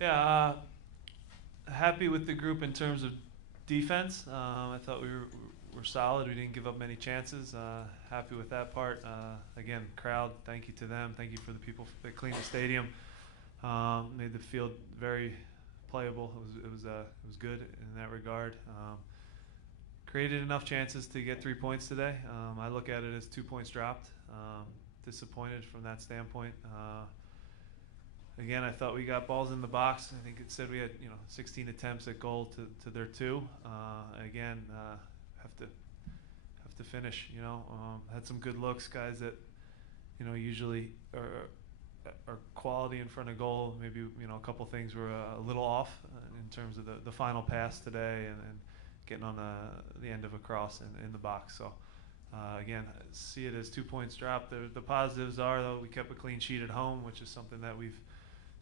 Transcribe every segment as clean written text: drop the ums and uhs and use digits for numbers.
Yeah, happy with the group in terms of defense. I thought were solid. We didn't give up many chances. Happy with that part. Again, crowd, thank you to them. Thank you for the people that cleaned the stadium. Made the field very playable. It was good in that regard. Created enough chances to get 3 points today. I look at it as 2 points dropped. Disappointed from that standpoint. Again, I thought we got balls in the box. I think it said we had 16 attempts at goal to their 2. Again, have to finish. Had some good looks, guys that usually are quality in front of goal. Maybe a couple things were a little off in terms of the final pass today and getting on the end of a cross in the box. So again, see it as 2 points dropped. The positives are, though, we kept a clean sheet at home, which is something that we've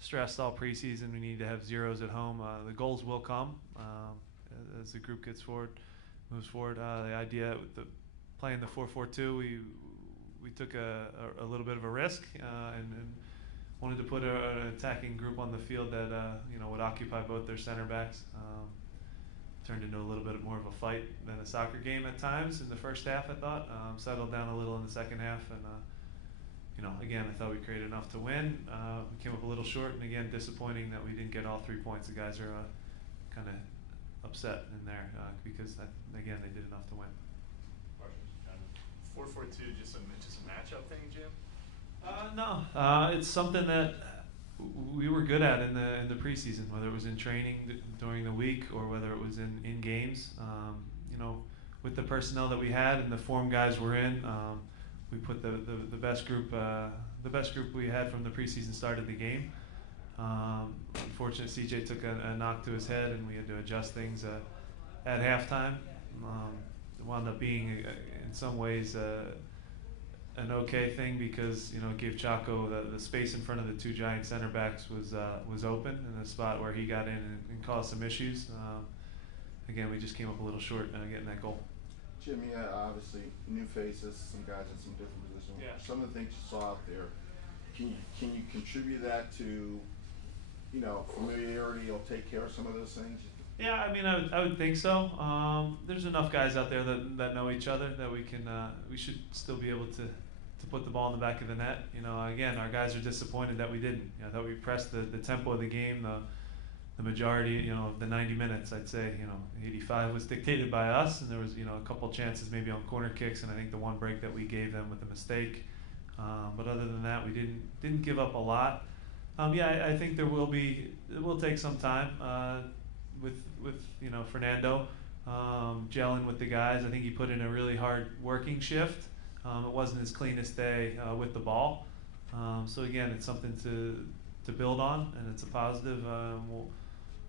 stressed all preseason. We need to have zeros at home. The goals will come as the group moves forward. The idea with playing the 4-4-2, we took a little bit of a risk and wanted to put an attacking group on the field that would occupy both their center backs. Turned into a little bit more of a fight than a soccer game at times in the first half, I thought. Settled down a little in the second half, and again, I thought we created enough to win. We came up a little short, and again, disappointing that we didn't get all 3 points. The guys are kind of upset in there because, again, they did enough to win. Questions, John? 4-4-2, just a matchup thing, Jim? No, it's something that we were good at in the preseason, whether it was in training during the week or whether it was in games. With the personnel that we had and the form guys were in, we put the best group we had from the preseason start of the game. Unfortunately, CJ took a knock to his head, and we had to adjust things at halftime. It wound up being, in some ways, an okay thing because it gave Chaco the space in front of the 2 giant center backs was open in a spot where he got in and caused some issues. Again, we just came up a little short getting that goal. Jim, yeah, obviously new faces, some guys in some different positions. Yeah. Some of the things you saw out there, can you contribute that to familiarity? You'll take care of some of those things. Yeah, I mean, I would think so. There's enough guys out there that know each other that we should still be able to put the ball in the back of the net. Again, our guys are disappointed that we didn't. I thought we pressed the tempo of the game, the majority, of the 90 minutes. I'd say, 85 was dictated by us, and there was, a couple chances maybe on corner kicks, and I think the one break that we gave them with a mistake. But other than that, we didn't give up a lot. I think it will take some time with Fernando gelling with the guys. I think he put in a really hard working shift. It wasn't his cleanest day with the ball. So again, it's something to build on, and it's a positive.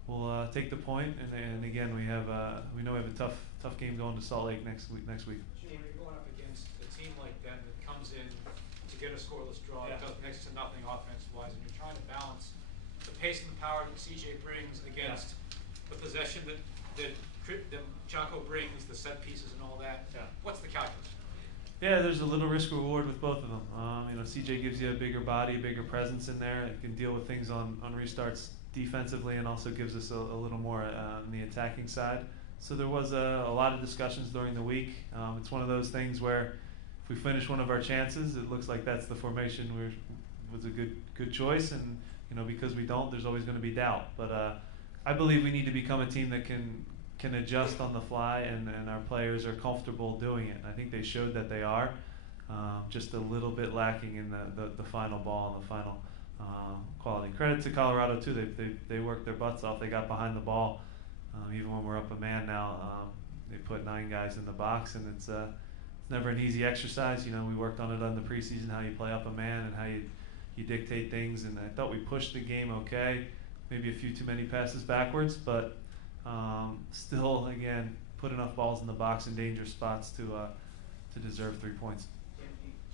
We'll take the point, and again, we know we have a tough game going to Salt Lake next week. Jim, you're going up against a team like them that comes in to get a scoreless draw, does next to nothing offense-wise, and you're trying to balance the pace and the power that CJ brings against the possession that Chaco brings, the set pieces and all that. Yeah. What's the calculus? Yeah, there's a little risk reward with both of them. CJ gives you a bigger body, a bigger presence in there. It can deal with things on restarts defensively, and also gives us a little more on the attacking side. So there was a lot of discussions during the week. It's one of those things where if we finish one of our chances, it looks like that's the formation was a good choice, and because we don't, there's always going to be doubt. But I believe we need to become a team that can adjust on the fly, and our players are comfortable doing it. I think they showed that they are, just a little bit lacking in the final ball and the final quality. Credit to Colorado too. They worked their butts off. They got behind the ball. Even when we're up a man now, they put 9 guys in the box, and it's never an easy exercise. We worked on it on the preseason, how you play up a man and how you dictate things. And I thought we pushed the game okay. Maybe a few too many passes backwards, but still, again, put enough balls in the box in dangerous spots to deserve 3 points. Do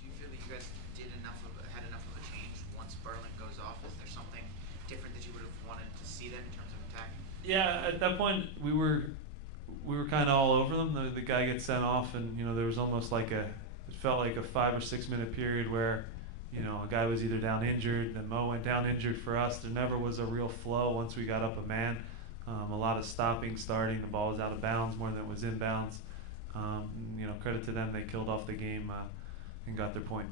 you feel that you guys had enough of a change once Berlin goes off? Is there something different that you would have wanted to see then in terms of attacking? Yeah, at that point we were kind of all over them. The guy gets sent off, and there was almost it felt like a 5 or 6 minute period where you know, a guy was either down injured, then Mo went down injured for us. There never was a real flow once we got up a man. A lot of stopping, starting. The ball was out of bounds more than it was in bounds. You know, credit to them, they killed off the game and got their point.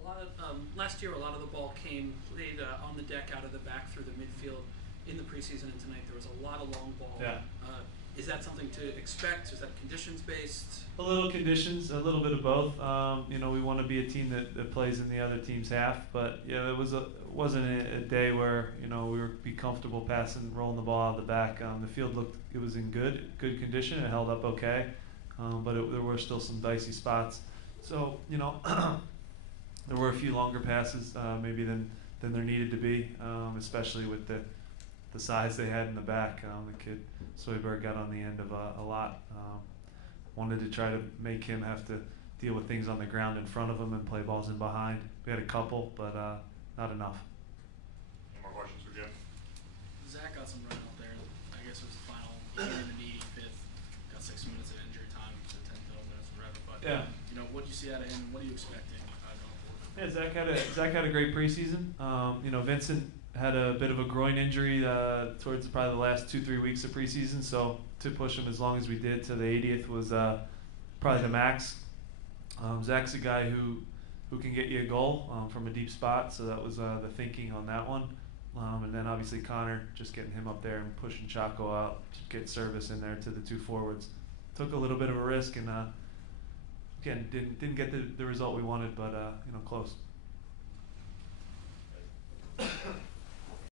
A lot of last year, a lot of the ball came played on the deck, out of the back, through the midfield. In the preseason and tonight, there was a lot of long ball. Yeah. Is that something to expect? Is that conditions based? A little conditions, a little bit of both. You know, we want to be a team that plays in the other team's half, but yeah, it wasn't a day where, you know, we would be comfortable passing, rolling the ball out of the back. The field it was in good condition. It held up okay, but there were still some dicey spots. So, you know, there were a few longer passes maybe than there needed to be, especially with the size they had in the back. The kid Soyberg got on the end of a lot. Wanted to try to make him have to deal with things on the ground in front of him and play balls in behind. We had a couple, but not enough. Any more questions for Jeff? Zach got some run out there. I guess it was the final. He came in the 85th, got 6 minutes of injury time, so 10 total minutes forever. But Yeah. you know, what do you see out of him? What are you expecting going forward? Yeah, Zach had a great preseason. You know, Vincent had a bit of a groin injury towards probably the last 2-3 weeks of preseason, so to push him as long as we did to the 80th was probably the max. Zach's a guy who can get you a goal from a deep spot, so that was the thinking on that one. And then obviously Connor, just getting him up there and pushing Chaco out to get service in there to the two forwards. Took a little bit of a risk and again didn't get the result we wanted, but you know, close.